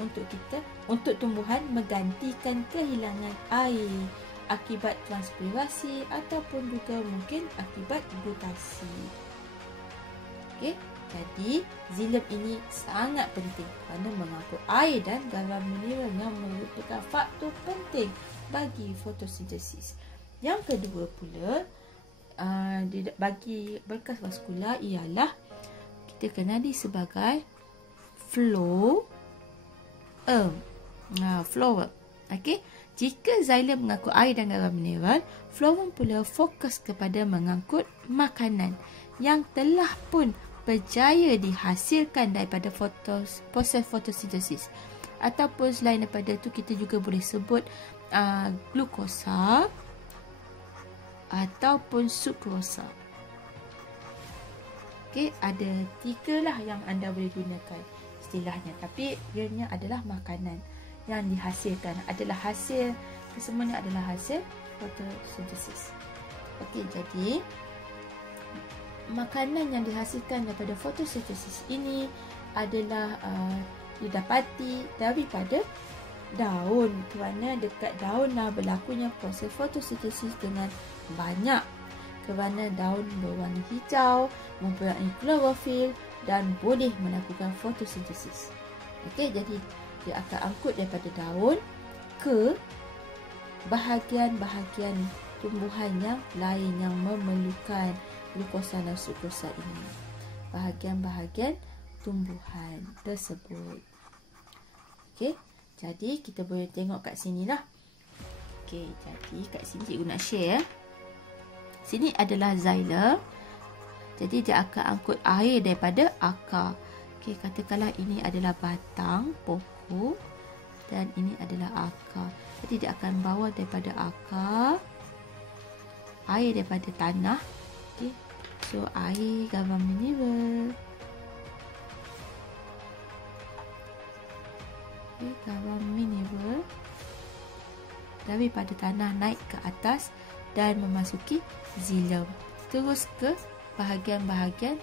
untuk tumbuhan menggantikan kehilangan air akibat transpirasi ataupun juga mungkin akibat gutasi. Okey, jadi xylem ini sangat penting kerana mengangkut air dan garam mineral yang merupakan faktor penting bagi fotosintesis. Yang kedua pula, bagi berkas vaskular ialah kita kenali sebagai phloem. Phloem. Okey, jika xylem mengangkut air dan garam mineral, phloem pula fokus kepada mengangkut makanan yang telah pun berjaya dihasilkan daripada proses fotosintesis. Ataupun selain daripada itu, kita juga boleh sebut glukosa ataupun sukrosa. Okey, ada 3 lah yang anda boleh gunakan istilahnya, tapi ianya adalah makanan yang dihasilkan, adalah hasil, kesemuanya adalah hasil fotosintesis. Okey, jadi makanan yang dihasilkan daripada fotosintesis ini adalah didapati daripada daun, kerana dekat daun lah berlakunya proses fotosintesis dengan banyak, kerana daun berwarna hijau, mempunyai klorofil dan boleh melakukan fotosintesis. Okey, jadi dia akan angkut daripada daun ke bahagian-bahagian tumbuhan yang lain yang memerlukan glukosa dan sukrosa ini. Bahagian-bahagian tumbuhan tersebut. Okey, jadi kita boleh tengok kat sini lah. Okey, jadi kat sini cikgu nak share. Sini adalah xylem. Jadi dia akan angkut air daripada akar. Okey, katakanlah ini adalah batang pokok dan ini adalah akar. Jadi dia akan bawa daripada akar air daripada tanah. Okey, so air, garam mineral. Okey, garam mineral daripada tanah naik ke atas dan memasuki xylem, terus ke bahagian-bahagian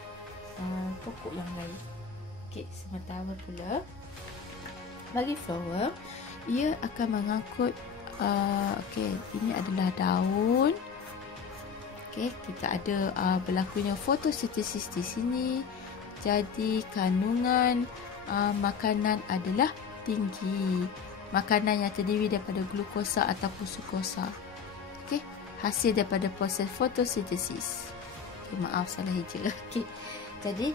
pokok yang lain. Okey, sementara pula bagi phloem, ia akan mengangkut okey, ini adalah daun. Okey, kita ada berlakunya fotosintesis di sini. Jadi kandungan makanan adalah tinggi. Makanan yang terdiri daripada glukosa ataupun sukrosa. Okey, hasil daripada proses fotosintesis. Okay, maaf salah hija. Okay. Jadi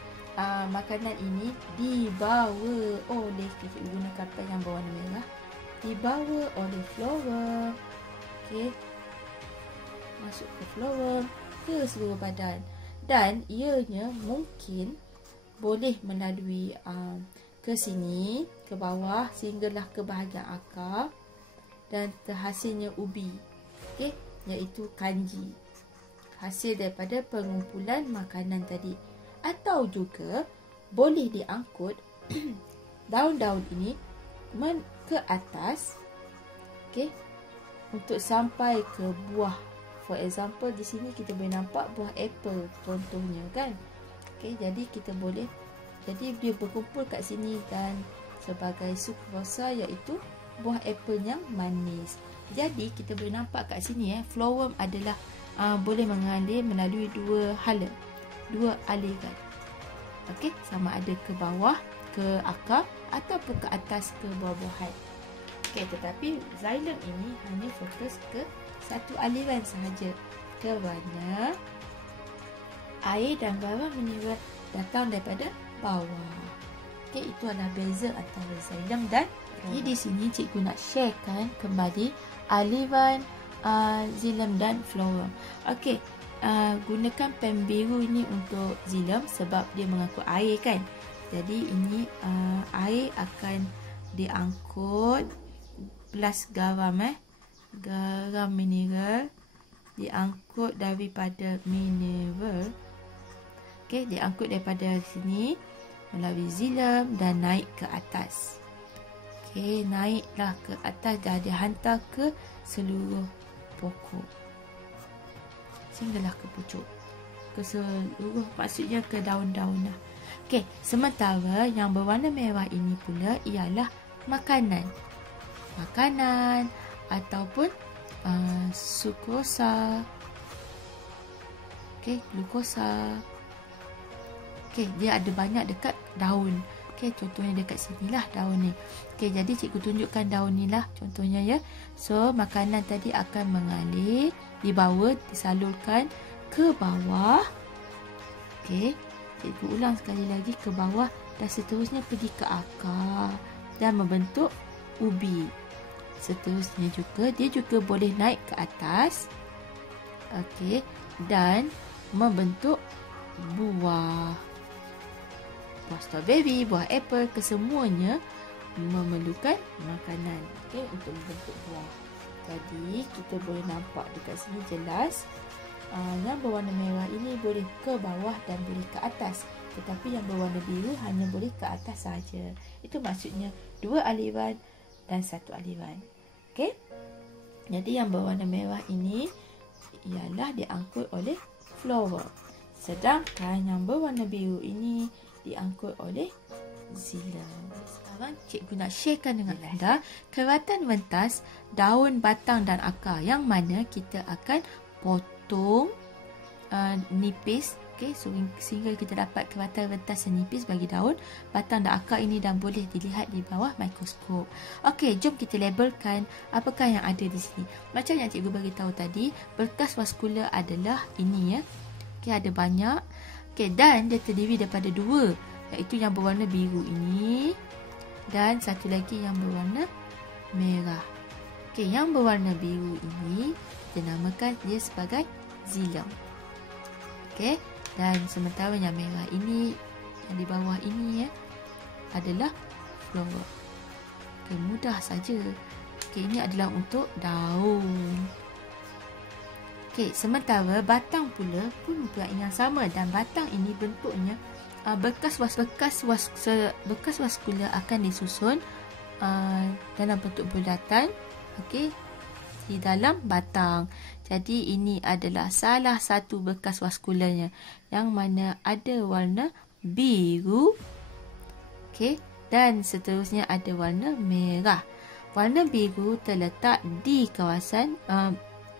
makanan ini dibawa oleh, kita gunakan pen yang berwarna merah, dibawa oleh phloem. Okay, masuk ke phloem ke seluruh badan, dan ianya mungkin boleh melalui ke sini, ke bawah sehinggalah ke bahagian akar dan terhasilnya ubi. Okay, iaitu kanji, hasil daripada pengumpulan makanan tadi. Atau juga boleh diangkut daun-daun ini ke atas, okay, untuk sampai ke buah. For example, di sini kita boleh nampak buah apple contohnya kan. Okay, jadi kita boleh, jadi dia berkumpul kat sini dan sebagai sukrosa, iaitu buah apple yang manis. Jadi kita boleh nampak kat sini phloem adalah boleh mengalir melalui dua hala, dua aliran. Okey, sama ada ke bawah ke akar ataupun ke atas ke buah-buahan. Okey, tetapi xylem ini hanya fokus ke satu aliran sahaja, kerana air dan garam mineral datang daripada bawah. Okey, itu adalah beza antara xylem dan. Jadi di sini cikgu nak sharekan kembali aliran xilem dan flower. Okey, gunakan pen biru ini untuk xilem sebab dia mengangkut air kan. Jadi ini air akan diangkut plus garam garam mineral diangkut daripada mineral. Okey, diangkut daripada sini melalui xilem dan naik ke atas. Okey, naiklah ke atas dah dihantar ke seluruh pokok. Sehinggalah ke pucuk. Ke seluruh, maksudnya ke daun-daun lah. Okey, sementara yang berwarna merah ini pula ialah makanan. Makanan ataupun sukrosa. Okey, glukosa. Okey, dia ada banyak dekat daun. Okey, contohnya dekat sinilah daun ni. Okey, jadi cikgu tunjukkan daun ni lah contohnya ya. So, makanan tadi akan mengalir, dibawa, disalurkan ke bawah. Okey, cikgu ulang sekali lagi ke bawah dan seterusnya pergi ke akar dan membentuk ubi. Seterusnya juga, dia juga boleh naik ke atas. Okey, dan membentuk buah. Buah strawberry, buah apple, kesemuanya memerlukan makanan, okey, untuk membentuk buah. Jadi kita boleh nampak dekat sini jelas yang berwarna merah ini boleh ke bawah dan boleh ke atas, tetapi yang berwarna biru hanya boleh ke atas saja. Itu maksudnya 2 aliran dan 1 aliran. Okey. Jadi yang berwarna merah ini ialah diangkut oleh flower. Sedangkan yang berwarna biru ini diangkut oleh xilem. Sekarang cikgu nak sharekan dengan anda keratan wentas, daun, batang dan akar yang mana kita akan potong nipis, okey, sehingga kita dapat keratan wentas yang nipis bagi daun, batang dan akar ini dan boleh dilihat di bawah mikroskop. Okey, jom kita labelkan apakah yang ada di sini. Macam yang cikgu bagi tahu tadi, berkas vaskular adalah ini ya. Okey, ada banyak. Okey, dan dia terdiri daripada 2, iaitu yang berwarna biru ini dan satu lagi yang berwarna merah. Okey, yang berwarna biru ini dinamakan dia sebagai xilem. Okey, dan sementara yang merah ini, yang di bawah ini ya, adalah flower. Okey, mudah saja. Okey, ini adalah untuk daun. Okey, sementara batang pula pun buat yang sama dan batang ini bentuknya bekas vaskular akan disusun dalam bentuk bulatan, okey, di dalam batang. Jadi ini adalah salah satu bekas vaskularnya yang mana ada warna biru, okey, dan seterusnya ada warna merah. Warna biru terletak di kawasan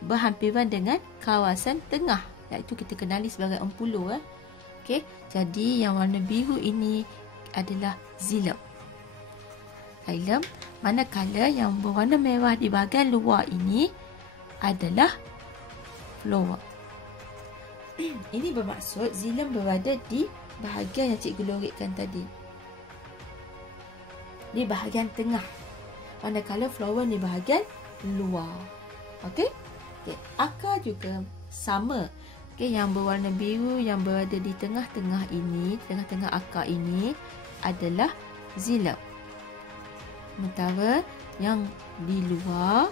berhampiran dengan kawasan tengah, iaitu kita kenali sebagai empulo. Okey, jadi yang warna biru ini adalah xilem. Xilem, manakala yang berwarna merah di bahagian luar ini adalah flower. Ini bermaksud xilem berada di bahagian yang cikgu lorikkan tadi, di bahagian tengah, manakala flower di bahagian luar. Okey. Okay, akar juga sama. Okay, yang berwarna biru yang berada di tengah-tengah ini, tengah-tengah akar ini adalah xilem. Sementara yang di luar,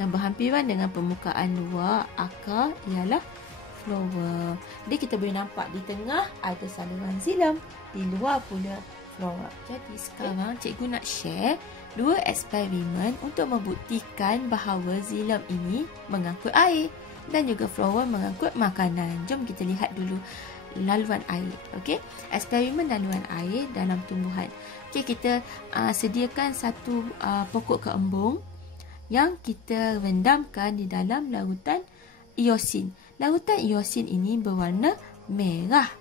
yang berhampiran dengan permukaan luar akar ialah flower. Jadi kita boleh nampak di tengah ada saluran xilem, di luar pula flower. Jadi sekarang cikgu nak share 2 eksperimen untuk membuktikan bahawa xilem ini mengangkut air dan juga flower mengangkut makanan. Jom kita lihat dulu laluan air. Okey, eksperimen laluan air dalam tumbuhan. Okey, kita sediakan satu pokok keembung yang kita rendamkan di dalam larutan iosin. Larutan iosin ini berwarna merah.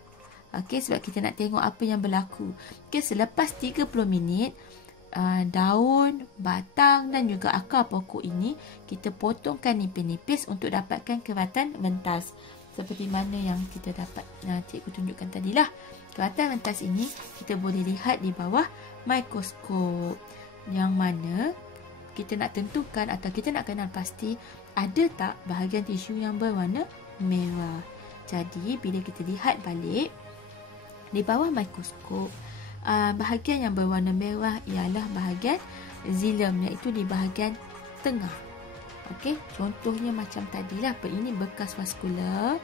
Okey, sebab kita nak tengok apa yang berlaku. Okey, selepas 30 minit daun, batang dan juga akar pokok ini kita potongkan nipis-nipis untuk dapatkan keratan wentas. Seperti mana yang kita dapat cikgu tunjukkan tadilah. Keratan wentas ini kita boleh lihat di bawah mikroskop. Yang mana kita nak tentukan atau kita nak kenal pasti ada tak bahagian tisu yang berwarna merah. Jadi bila kita lihat balik di bawah mikroskop, bahagian yang berwarna merah ialah bahagian xilem, iaitu di bahagian tengah. Okey, contohnya macam tadilah, ini bekas vaskular.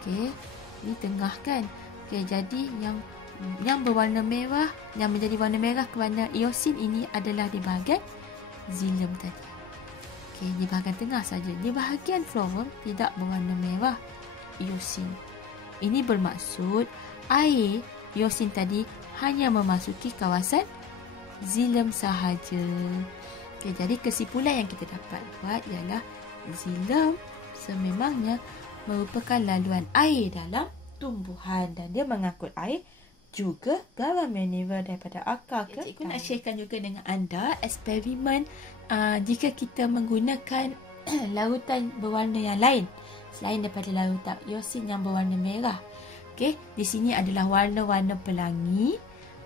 Okey, ini tengah kan. Okey, jadi yang berwarna merah, yang menjadi warna merah kerana iosin ini adalah di bahagian xilem tadi. Okey, di bahagian tengah saja. Di bahagian phloem tidak berwarna merah iosin. Ini bermaksud air iosin tadi hanya memasuki kawasan xilem sahaja. Okey, jadi kesimpulan yang kita dapat buat ialah xilem sememangnya merupakan laluan air dalam tumbuhan dan dia mengangkut air juga garam mineral daripada akar ke. Cikgu nak sharekan juga dengan anda eksperimen jika kita menggunakan larutan berwarna yang lain selain daripada larutan iosin yang berwarna merah. Okey, di sini adalah warna-warna pelangi.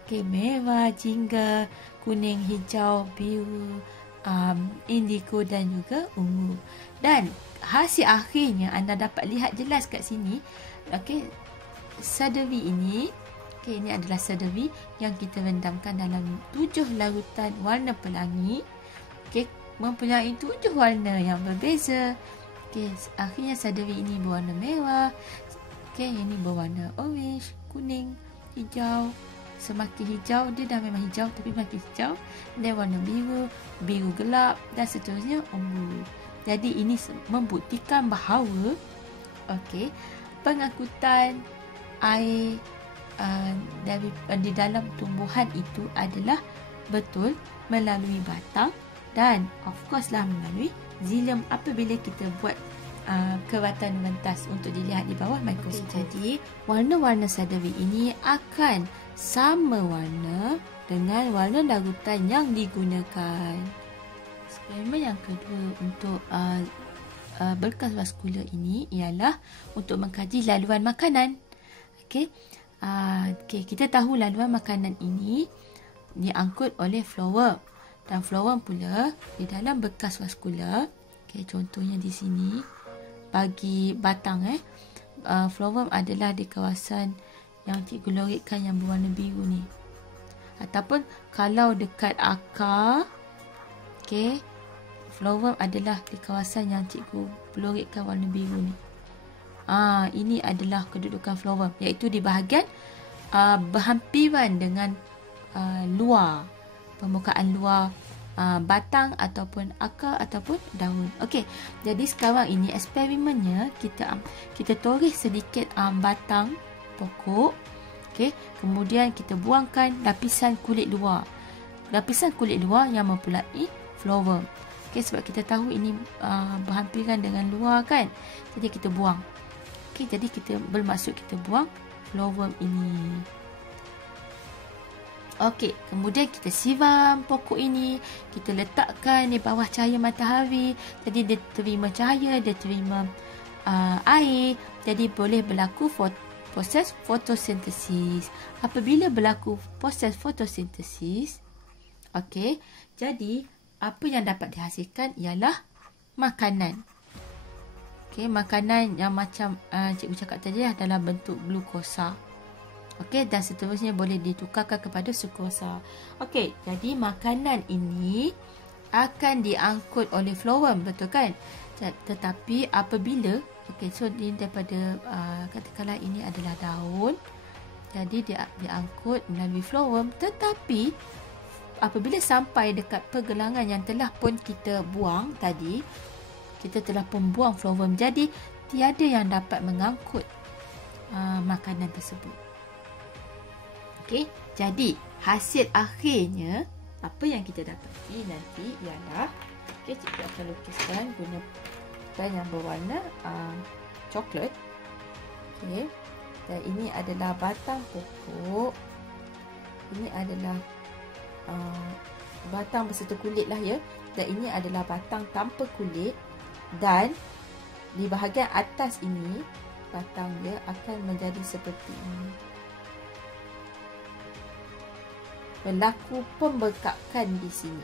Okey, merah, jingga, kuning, hijau, biru, indigo dan juga ungu. Dan hasil akhirnya anda dapat lihat jelas kat sini. Okey, sadavi ini, okey, ini adalah sadavi yang kita rendamkan dalam 7 larutan warna pelangi. Okey, mempunyai 7 warna yang berbeza. Okey, akhirnya sadavi ini berwarna merah. Okey, ini berwarna orange, kuning, hijau. Semakin hijau, dia dah memang hijau tapi makin hijau. Dan warna biru, biru gelap dan seterusnya ungu. Jadi ini membuktikan bahawa okey, pengangkutan air di dalam tumbuhan itu adalah betul melalui batang dan of course lah melalui xilem apabila kita buat kerawatan rentas untuk dilihat di bawah mikroskop. Jadi warna-warna sadavi ini akan sama warna dengan warna larutan yang digunakan. Eksperimen yang kedua untuk berkas vaskular ini ialah untuk mengkaji laluan makanan. Okey, kita tahu laluan makanan ini diangkut oleh phloem dan phloem pula di dalam bekas vaskular. Okey, contohnya di sini bagi batang phloem adalah di kawasan yang cikgu lorikkan yang berwarna biru ni. Ataupun kalau dekat akar, okey, phloem adalah di kawasan yang cikgu lorikkan warna biru ni. Ini adalah kedudukan phloem, iaitu di bahagian berhampiran dengan luar, permukaan luar batang ataupun akar ataupun daun. Okey, jadi sekarang ini eksperimennya kita toreh sedikit batang pokok. Okey, kemudian kita buangkan lapisan kulit luar. Lapisan kulit luar yang mempunyai phloem. Okey, sebab kita tahu ini berhampiran dengan luar kan. Jadi kita buang. Okey, jadi kita bermaksud kita buang phloem ini. Okey, kemudian kita siram pokok ini, kita letakkan di bawah cahaya matahari. Jadi dia terima cahaya, dia terima air. Jadi boleh berlaku proses fotosintesis. Apabila berlaku proses fotosintesis, okey, jadi apa yang dapat dihasilkan ialah makanan. Okey, makanan yang macam cikgu cakap tadi dalam bentuk glukosa. Okey, dan seterusnya boleh ditukarkan kepada sukrosa. Okey, jadi makanan ini akan diangkut oleh phloem, betul kan? Tetapi apabila, okey, so ini daripada katakanlah ini adalah daun. Jadi dia diangkut melalui phloem, tetapi apabila sampai dekat pergelangan yang telah pun kita buang tadi, kita telah pun buang phloem. Jadi tiada yang dapat mengangkut makanan tersebut. Okey, jadi hasil akhirnya apa yang kita dapati nanti ialah, okey, cikgu akan lukiskan guna pen yang berwarna coklat. Okey, dan ini adalah batang pokok. Ini adalah batang berserta kulit lah ya. Dan ini adalah batang tanpa kulit. Dan di bahagian atas ini batang dia akan menjadi seperti ini. Berlaku pembekakan di sini.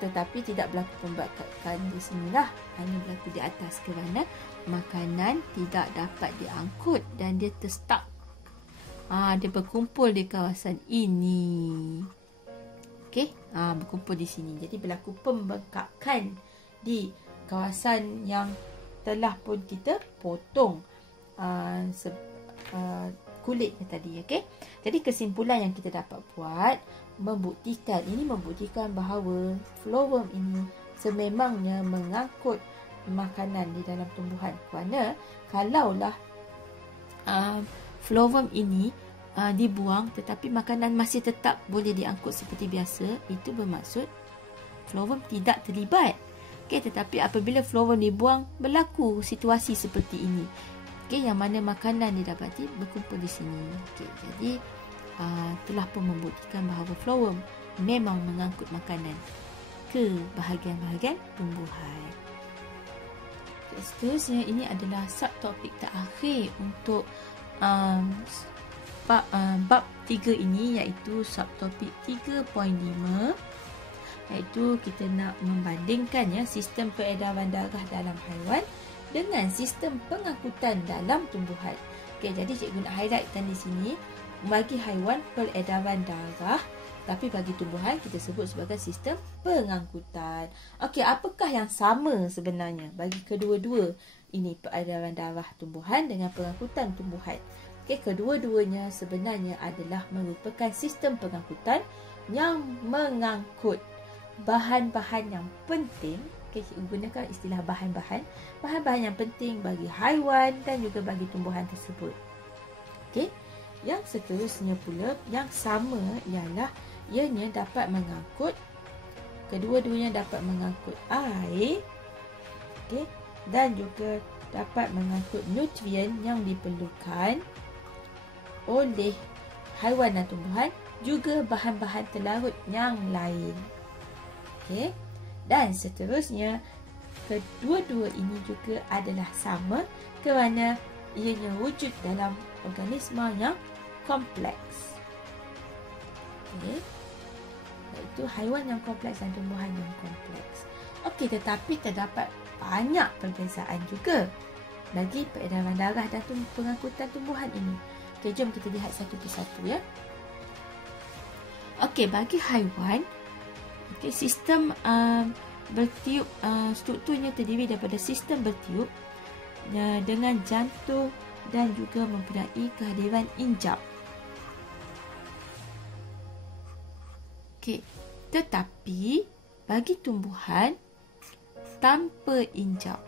Tetapi tidak berlaku pembengkakan di sinilah, hanya berlaku di atas kerana makanan tidak dapat diangkut dan dia terstuck. Dia berkumpul di kawasan ini. Okey, berkumpul di sini. Jadi berlaku pembengkakan di kawasan yang telah pun kita potong kulitnya tadi. Okey. Jadi kesimpulan yang kita dapat buat membuktikan bahawa flowworm ini sememangnya mengangkut makanan di dalam tumbuhan. Kerana kalaulah flowworm ini dibuang tetapi makanan masih tetap boleh diangkut seperti biasa, itu bermaksud flowworm tidak terlibat. Okey, tetapi apabila flowworm dibuang, berlaku situasi seperti ini. Okey, yang mana makanan didapati berkumpul di sini. Okey, jadi telah pun membuktikan bahawa flowworm memang mengangkut makanan ke bahagian-bahagian tumbuhan. Seterusnya, ini adalah subtopik terakhir untuk bab 3 ini, iaitu subtopik 3.5, iaitu kita nak membandingkan sistem peredaran darah dalam haiwan dengan sistem pengangkutan dalam tumbuhan. Okey, jadi cikgu nak highlightkan di sini, bagi haiwan peredaran darah, tapi bagi tumbuhan kita sebut sebagai sistem pengangkutan. Okey, apakah yang sama sebenarnya bagi kedua-dua ini, peredaran darah tumbuhan dengan pengangkutan tumbuhan? Okey, kedua-duanya sebenarnya adalah merupakan sistem pengangkutan yang mengangkut bahan-bahan yang penting. Okey, cikgu gunakan istilah bahan-bahan yang penting bagi haiwan dan juga bagi tumbuhan tersebut. Okey. Yang seterusnya pula yang sama ialah ianya dapat mengangkut, kedua-duanya dapat mengangkut air, okay, dan juga dapat mengangkut nutrien yang diperlukan oleh haiwan dan tumbuhan, juga bahan-bahan terlarut yang lain. Okay. Dan seterusnya, kedua-dua ini juga adalah sama kerana ianya wujud dalam organisma yang kompleks. Okay. Iaitu haiwan yang kompleks dan tumbuhan yang kompleks. Okey, tetapi terdapat banyak perbezaan juga bagi peredaran darah dan pengangkutan tumbuhan ini. Okey, jom kita lihat satu persatu ya. Okey, bagi haiwan, okey, sistem bertiup, strukturnya terdiri daripada sistem bertiup dengan jantung dan juga mempunyai kehadiran injap. Okey, tetapi bagi tumbuhan tanpa injap.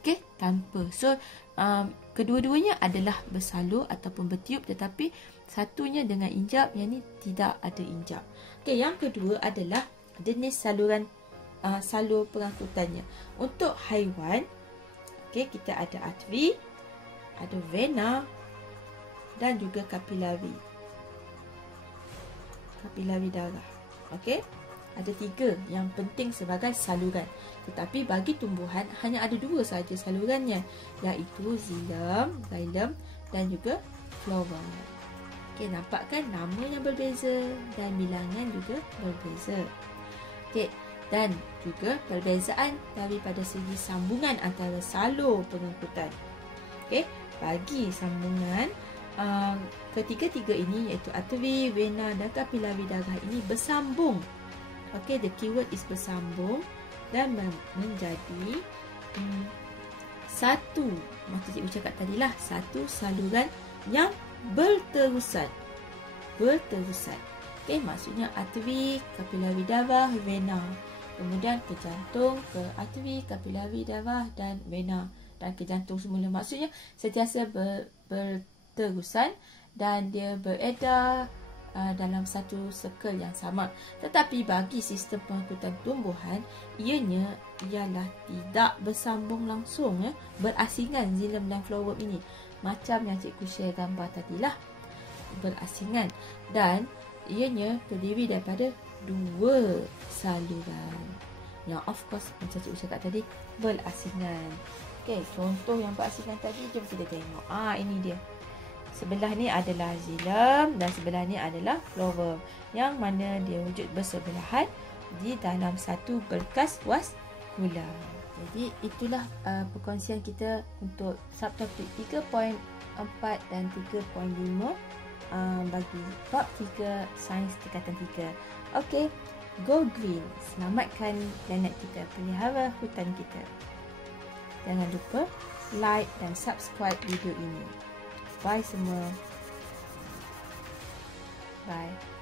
Okey, tanpa. So, kedua-duanya adalah bersalur ataupun bertiup, tetapi satunya dengan injap, yang ni tidak ada injap. Okey, yang kedua adalah jenis saluran salur pengangkutannya. Untuk haiwan, okey, kita ada arteri, ada vena dan juga kapilari darah. Okey, ada 3 yang penting sebagai saluran. Tetapi bagi tumbuhan hanya ada 2 sahaja salurannya, iaitu xylem dan juga flora. Okey, nampak kan namanya berbeza dan bilangan juga berbeza. Okey, dan juga perbezaan daripada segi sambungan antara salur pengangkutan. Okey, bagi sambungan ketiga-tiga ini, iaitu arteri, vena dan kapilari darah ini bersambung. Okey, the keyword is bersambung dan menjadi satu, macam cikgu cakap tadilah, satu saluran yang berterusan. Okey, maksudnya arteri, kapilari darah, vena. Kemudian ke jantung, ke arteri, kapilari darah dan vena, dan ke jantung semula. Maksudnya sentiasa berterusan dan dia beredar dalam satu circle yang sama. Tetapi bagi sistem pengangkutan tumbuhan, ianya ialah tidak bersambung langsung, berasingan xylem dan flora ini. Macam yang cikgu share gambar tadilah, berasingan, dan ianya terdiri daripada 2 saluran yang of course macam cikgu cakap tadi berasingan. Okey, contoh yang berasingan tadi, jom kita tengok. Ini dia. sebelah ni adalah xylem dan sebelah ni adalah phloem, yang mana dia wujud bersebelahan di dalam satu berkas vaskula. Jadi itulah perkongsian kita untuk subtopik 3.4 dan 3.5 bagi bab 3 sains tingkatan 3. Okey, go green. Selamatkan planet kita, pelihara hutan kita. Jangan lupa like dan subscribe video ini. Bye semua. Bye.